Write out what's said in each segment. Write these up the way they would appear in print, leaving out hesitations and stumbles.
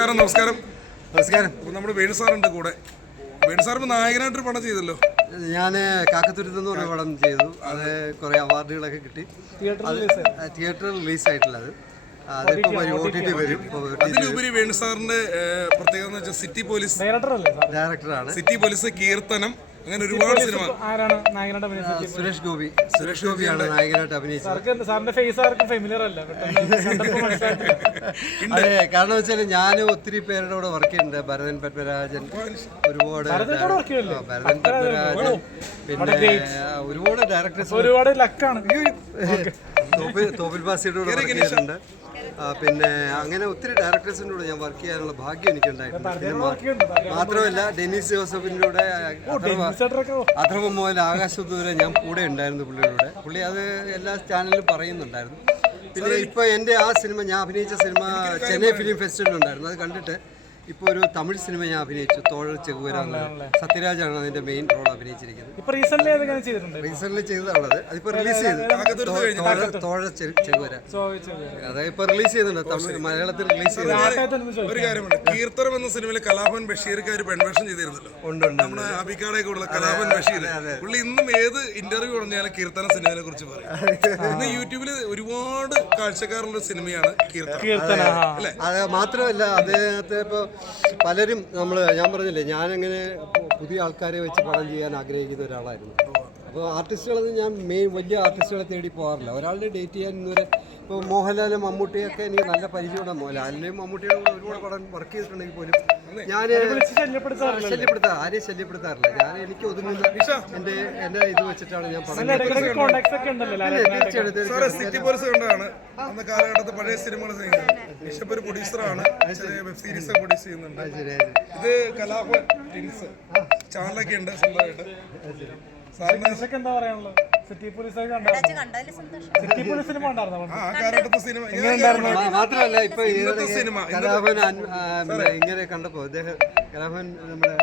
നമസ്കാരം. നമസ്കാരം. നമ്മുടെ വേണു സാറുണ്ട് കൂടെ. വേണു സാർ നായകനായിട്ടൊരു പടം ചെയ്തല്ലോ. ഞാൻ കാക്കത്തുരുത്ത് എന്ന് പറഞ്ഞ പടം ചെയ്തു. അത് കുറേ അവാർഡുകളൊക്കെ കിട്ടി. തിയേറ്ററിൽ റിലീസായിട്ടുള്ളത്. അതിപ്പോൾ OTT വരും. അതിലുപരി വേണു സാറിന്റെ പ്രത്യേകത എന്ന് വെച്ചാൽ സിറ്റി പോലീസ് ഡയറക്ടറാണ്. സിറ്റി പോലീസ്, കീർത്തനം, അങ്ങനെ ഒരുപാട് സിനിമ. സുരേഷ് ഗോപിയാണ് നായകനായിട്ട് അഭിനയിച്ചത്. അതെ, കാരണം വെച്ചാൽ ഞാൻ ഒത്തിരി പേരുടെ കൂടെ വർക്ക് ചെയ്യുന്നുണ്ട്. ഭരതൻ പത്മരാജൻ, ഒരുപാട് ഭരതൻ പത്മരാജൻ, പിന്നെ ഒരുപാട് ഡയറക്ടേഴ്സ്, തോപ്പിൽ ബാസിയുടെ കൂടെ വർക്ക് ചെയ്യുന്നുണ്ട്. പിന്നെ അങ്ങനെ ഒത്തിരി ഡയറക്ടേഴ്സിൻ്റെ കൂടെ ഞാൻ വർക്ക് ചെയ്യാനുള്ള ഭാഗ്യം എനിക്കുണ്ടായിട്ടുണ്ട്. മാത്രമല്ല ഡെന്നീസ് ജോസഫിൻ്റെ കൂടെ അഥർവം മുതൽ ആകാശദൂരെ ഞാൻ കൂടെ ഉണ്ടായിരുന്നു പുള്ളിയുടെ. പുള്ളി അത് എല്ലാ ചാനലിലും പറയുന്നുണ്ടായിരുന്നു. പിന്നെ ഇപ്പോൾ എൻ്റെ ആ സിനിമ, ഞാൻ അഭിനയിച്ച സിനിമ ചെന്നൈ ഫിലിം ഫെസ്റ്റിവലിലുണ്ടായിരുന്നു. അത് കണ്ടിട്ട് ഇപ്പോൾ ഒരു തമിഴ് സിനിമ ഞാൻ അഭിനയിച്ചു, തോഴൽ ചെകുവര. സത്യരാജാണ് അതിന്റെ മെയിൻ റോൾ അഭിനയിച്ചിരിക്കുന്നത്. റീസെന്റ് ചെയ്തതാണത്. അതിപ്പോ റിലീസ് ചെയ്തു, തോഴൽ ചെകുവര. അത് ഇപ്പൊ റിലീസ് ചെയ്യുന്നുണ്ട്, തമിഴ് മലയാളത്തിൽ റിലീസ് ചെയ്യുന്നുണ്ട്. ഒരു കാര്യമുണ്ട്, കീർത്തനം എന്ന സിനിമയിൽ കലാഭവൻ ബഷീർക്ക് ഒരു പെൺവേഷം ചെയ്തിരുന്നല്ലോ. നമ്മുടെ അബിക്കാടെ കൂടെ കലാഭവൻ ബഷീർ പുള്ളി ഇന്നും ഏത് ഇന്റർവ്യൂ പറഞ്ഞാലും കീർത്തന സിനിമയെ കുറിച്ച് പറയും. ഇന്ന് യൂട്യൂബിൽ ഒരുപാട് കാഴ്ചക്കാരുള്ള സിനിമയാണ് കീർത്തന. അത് മാത്രമല്ല, അദ്ദേഹത്തെ ഇപ്പൊ പലരും ഞാൻ പറഞ്ഞില്ലേ, ഞാനങ്ങനെ പുതിയ ആൾക്കാരെ വെച്ച് പടം ചെയ്യാൻ ആഗ്രഹിക്കുന്ന ഒരാളായിരുന്നു. അപ്പോൾ ആർട്ടിസ്റ്റുകളൊന്നും ഞാൻ വലിയ ആർട്ടിസ്റ്റുകളെ തേടി പോകാറില്ല. ഒരാളുടെ ഡേറ്റ് ചെയ്യാൻ ഇന്നുവരെ ഇപ്പോൾ മോഹൻലാലും മമ്മൂട്ടിയൊക്കെ എനിക്ക് നല്ല പരിചയമുണ്ട്. മോഹൻലാലിനെയും മമ്മൂട്ടിയുടെ കൂടെ ഒരുപാട് പടം വർക്ക് ചെയ്തിട്ടുണ്ടെങ്കിൽ പോലും ഞാൻ ആരെയും ശല്യപ്പെടുത്താറില്ല. ഞാൻ എനിക്ക് ഒതുങ്ങുന്ന എൻ്റെ ഇത് വെച്ചിട്ടാണ് ഞാൻ സിറ്റി പോലീസ് കണ്ടാണ് അന്ന് കാലഘട്ടത്തിൽ പഴയ സിനിമകൾ ചെയ്യുന്നത്. ഋഷഭ് ഒരു പ്രൊഡ്യൂസറാണ്, വെബ് സീരീസ് പ്രൊഡ്യൂസ് ചെയ്യുന്നുണ്ട്. ഇത് കലാഭവൻ ചാനലൊക്കെ ഉണ്ട് സ്വന്തമായിട്ട്. മാത്രമല്ല ഇപ്പൊ കലാഭവൻ ഇങ്ങനെ കണ്ടപ്പോ കലാഭവൻ നമ്മുടെ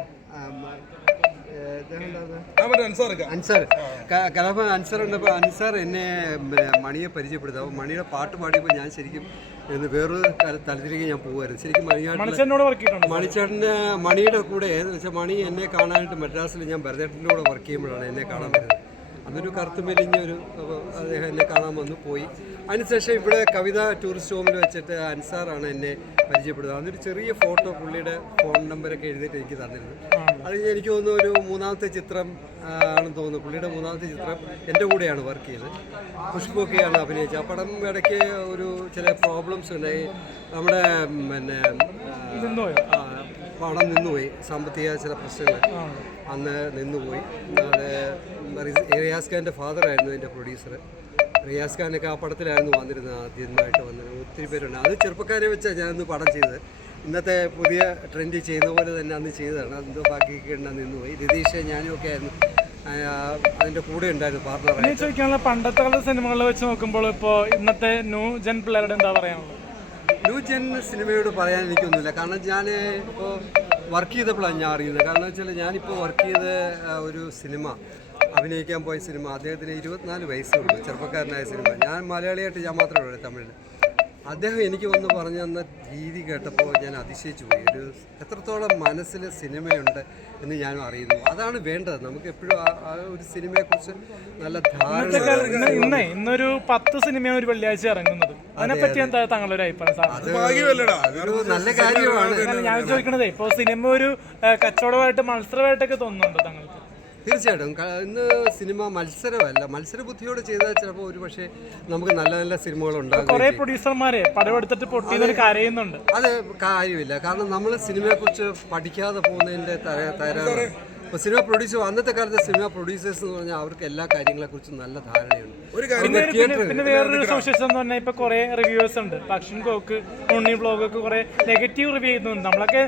കലാഭവൻ അൻസർ ഉണ്ടപ്പോൾ അൻസാർ എന്നെ മണിയെ പരിചയപ്പെടുത്തും. അപ്പോൾ മണിയുടെ പാട്ട് പാടിയപ്പോൾ ഞാൻ ശരിക്കും വേറൊരു തലത്തിലേക്ക് ഞാൻ പോകുമായിരുന്നു. ശരിക്കും മണിച്ചേട്ടൻ്റെ മണിയുടെ കൂടെ എന്ന് വെച്ചാൽ മണി എന്നെ കാണാനായിട്ട് മദ്രാസിൽ ഞാൻ ഭരതേട്ടൻ്റെ കൂടെ വർക്ക് ചെയ്യുമ്പോഴാണ് എന്നെ കാണാൻ വരുന്നത്. അതൊരു കറുത്ത് മെലിഞ്ഞൊരു അദ്ദേഹം എന്നെ കാണാൻ വന്നു പോയി. അതിനുശേഷം ഇവിടെ കവിത ടൂറിസ്റ്റ് ഹോമിൽ വെച്ചിട്ട് അൻസാറാണ് എന്നെ പരിചയപ്പെടുന്നത്. അതൊരു ചെറിയ ഫോട്ടോ പുള്ളിയുടെ ഫോൺ നമ്പരൊക്കെ എഴുതിയിട്ട് എനിക്ക് തന്നിരുന്നു. അത് എനിക്ക് തോന്നുന്നു ഒരു മൂന്നാമത്തെ ചിത്രം ആണെന്ന് തോന്നുന്നു. പുള്ളിയുടെ മൂന്നാമത്തെ ചിത്രം എൻ്റെ കൂടെയാണ് വർക്ക് ചെയ്തത്. പുഷ്പൊക്കെയാണ് അഭിനയിച്ചത്. ആ പടം ഇടയ്ക്ക് ഒരു ചില പ്രോബ്ലംസ് ഉണ്ടായി. നമ്മുടെ പിന്നെ പണം നിന്നുപോയി, സാമ്പത്തിക ചില പ്രശ്നങ്ങൾ അന്ന് നിന്നുപോയി. റിയാസ് ഖാൻ്റെ ഫാദറായിരുന്നു എൻ്റെ പ്രൊഡ്യൂസർ. റിയാസ് ഖാനൊക്കെ ആ പടത്തിലായിരുന്നു വന്നിരുന്നത്, ആദ്യമായിട്ട് വന്നത്. ഒത്തിരി പേരുണ്ട്. അത് ചെറുപ്പക്കാരെ വെച്ചാണ് ഞാനൊന്ന് പടം ചെയ്തത്. ഇന്നത്തെ പുതിയ ട്രെൻഡ് ചെയ്യുന്ന പോലെ തന്നെ അന്ന് ചെയ്തതാണ്. അതെന്തോ ബാക്കിയൊക്കെ ഉണ്ടെന്ന് നിന്നുപോയി. രതീഷ് ഞാനും ഒക്കെ ആയിരുന്നു അതിൻ്റെ കൂടെ ഉണ്ടായിരുന്നു പാർട്ണറായി. ചോദിക്കാനുള്ള പണ്ടത്തെ കാലത്തെ സിനിമകളിൽ വെച്ച് നോക്കുമ്പോൾ ഇപ്പോൾ ഇന്നത്തെ ന്യൂ ജെൻ പിള്ളേരുടെ എന്താ പറയാനുള്ളത്? ന്യൂ ജെൻ സിനിമയോട് പറയാൻ എനിക്കൊന്നുമില്ല. കാരണം ഞാൻ ഇപ്പോൾ വർക്ക് ചെയ്തപ്പോഴാണ് ഞാൻ അറിയുന്നത്. കാരണം വെച്ചാൽ ഞാനിപ്പോൾ വർക്ക് ചെയ്ത ഒരു സിനിമ, അഭിനയിക്കാൻ പോയ സിനിമ, അദ്ദേഹത്തിന് 24 വയസ്സേ ഉള്ളൂ, ചെറുപ്പക്കാരനായ സിനിമ. ഞാൻ മലയാളിയായിട്ട് ഞാൻ മാത്രമേ ഉള്ളൂ തമിഴിൽ. അദ്ദേഹം എനിക്ക് വന്ന് പറഞ്ഞു തന്ന രീതി കേട്ടപ്പോൾ ഞാൻ അതിശയിച്ചു പോയി. ഒരു എത്രത്തോളം മനസ്സിൽ സിനിമയുണ്ട് എന്ന് ഞാനും അറിയുന്നു. അതാണ് വേണ്ടത് നമുക്ക് എപ്പോഴും. ആ ഒരു സിനിമയെക്കുറിച്ച് നല്ല ധാരണ. ഇന്നൊരു 10 സിനിമ ഒരു വെള്ളിയാഴ്ച ഇറങ്ങുന്നത്, അതിനെപ്പറ്റി എന്താ താങ്കളുടെ ഒരു അഭിപ്രായം? അതൊരു നല്ല കാര്യമാണ്. ഞാൻ ചോദിക്കണതേ, ഇപ്പോൾ സിനിമ ഒരു കച്ചവടമായിട്ട് മത്സരമായിട്ടൊക്കെ തോന്നുന്നുണ്ടോ താങ്കൾക്ക്? തീർച്ചയായിട്ടും. ഇന്ന് സിനിമ മത്സരമല്ല, മത്സരബുദ്ധിയോടെ ചെയ്താൽ ചിലപ്പോൾ ഒരു പക്ഷേ നമുക്ക് നല്ല നല്ല സിനിമകൾ ഉണ്ടാകും. കുറേ പ്രൊഡ്യൂസർമാരെ പടമെടുത്തിട്ട് പൊട്ടിയതൊരു കരയുന്നുണ്ട്. അത് കാര്യമില്ല. കാരണം നമ്മൾ സിനിമയെക്കുറിച്ച് പഠിക്കാതെ പോകുന്നതിൻ്റെ തരാറ്. ഇപ്പോൾ സിനിമ പ്രൊഡ്യൂസർ, അന്നത്തെ കാലത്തെ സിനിമ പ്രൊഡ്യൂസേഴ്സ് എന്ന് പറഞ്ഞാൽ അവർക്ക് എല്ലാ കാര്യങ്ങളെക്കുറിച്ചും നല്ല ധാരണയുണ്ട്. പിന്നെ വേറൊരു സവിശേഷത എന്ന് പറഞ്ഞാൽ ഇപ്പോൾ കുറേ റിവ്യൂവേഴ്സ് ഉണ്ട്. ഭക്ഷൻ കോക്ക്, ഉണ്ണി വ്ലോഗൊക്കെ കുറേ നെഗറ്റീവ് റിവ്യൂ ചെയ്യുന്നുണ്ട്. നമ്മളൊക്കെ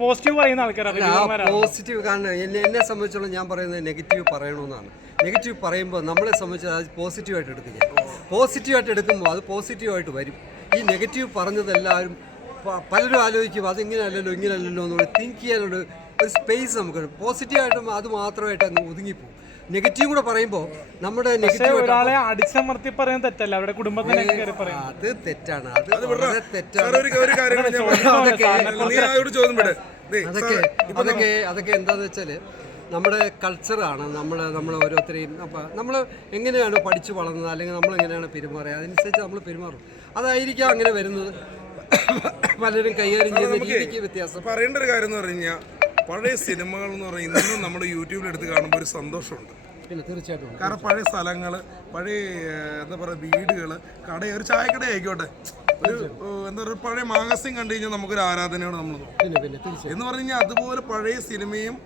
പോസിറ്റീവ് പറയുന്ന ആൾക്കാരാണ്. പോസിറ്റീവ് കാരണം എന്നെ സംബന്ധിച്ചോളം ഞാൻ പറയുന്നത് നെഗറ്റീവ് പറയണമെന്നാണ്. നെഗറ്റീവ് പറയുമ്പോൾ നമ്മളെ സംബന്ധിച്ച് അത് പോസിറ്റീവായിട്ട് എടുക്കുക. പോസിറ്റീവായിട്ട് എടുക്കുമ്പോൾ അത് പോസിറ്റീവായിട്ട് വരും. ഈ നെഗറ്റീവ് പറഞ്ഞതെല്ലാവരും പലരും ആലോചിക്കും അതിങ്ങനെയല്ലല്ലോ ഇങ്ങനെയല്ലല്ലോ എന്നുള്ള തിങ്ക് ചെയ്യാനുള്ള ഒരു സ്പേസ് നമുക്ക് പോസിറ്റീവായിട്ടും അത് മാത്രമായിട്ട് അങ്ങ് ഒതുങ്ങിപ്പോകും. നെഗറ്റീവ് കൂടെ പറയുമ്പോൾ നമ്മുടെ പക്ഷേ നെഗറ്റീവ് ഒരാളെ അടിച്ചമർത്തി പറയുന്നത് തെറ്റല്ല, അവിടെ കുടുംബത്തിനെ കയറി പറയും. അത് തെറ്റാണ്, അത് വളരെ തെറ്റാണ്. സാർ ഒരു കാര്യം കൂടി ഞാൻ പറഞ്ഞു. നീ ആ ഒരു ചോദ്യം വിട്. ദേ, അതൊക്കെ എന്താന്ന് വെച്ചാൽ നമ്മുടെ കൾച്ചറാണ്. നമ്മൾ ഓരോരുത്തരെയും അപ്പം നമ്മൾ എങ്ങനെയാണ് പഠിച്ചു വളർന്നത്, അല്ലെങ്കിൽ നമ്മൾ എങ്ങനെയാണ് പെരുമാറുക, അതനുസരിച്ച് നമ്മൾ പെരുമാറും. അതായിരിക്കാം അങ്ങനെ വരുന്നത്. പലരും കൈകാര്യം ചെയ്യുന്ന രീതിക്ക് വ്യത്യാസം. പറയേണ്ട ഒരു കാര്യം എന്ന് പറഞ്ഞു കഴിഞ്ഞാൽ പഴയ സിനിമകൾ എന്ന് പറയുന്നത് ഇന്നും നമ്മുടെ യൂട്യൂബിൽ എടുത്ത് കാണുമ്പോൾ ഒരു സന്തോഷമുണ്ട്. പിന്നെ തീർച്ചയായിട്ടും കാരണം പഴയ സ്ഥലങ്ങൾ, പഴയ എന്താ പറയുക വീടുകൾ, കട, ഒരു ചായക്കട ആയിക്കോട്ടെ, ഒരു എന്താ പറയുക പഴയ മാഗസിൻ കണ്ടു കഴിഞ്ഞാൽ നമുക്കൊരു ആരാധനയോട് നമ്മൾ തോന്നും. പിന്നെ തീർച്ചയായും എന്ന് പറഞ്ഞു കഴിഞ്ഞാൽ അതുപോലെ പഴയ സിനിമയും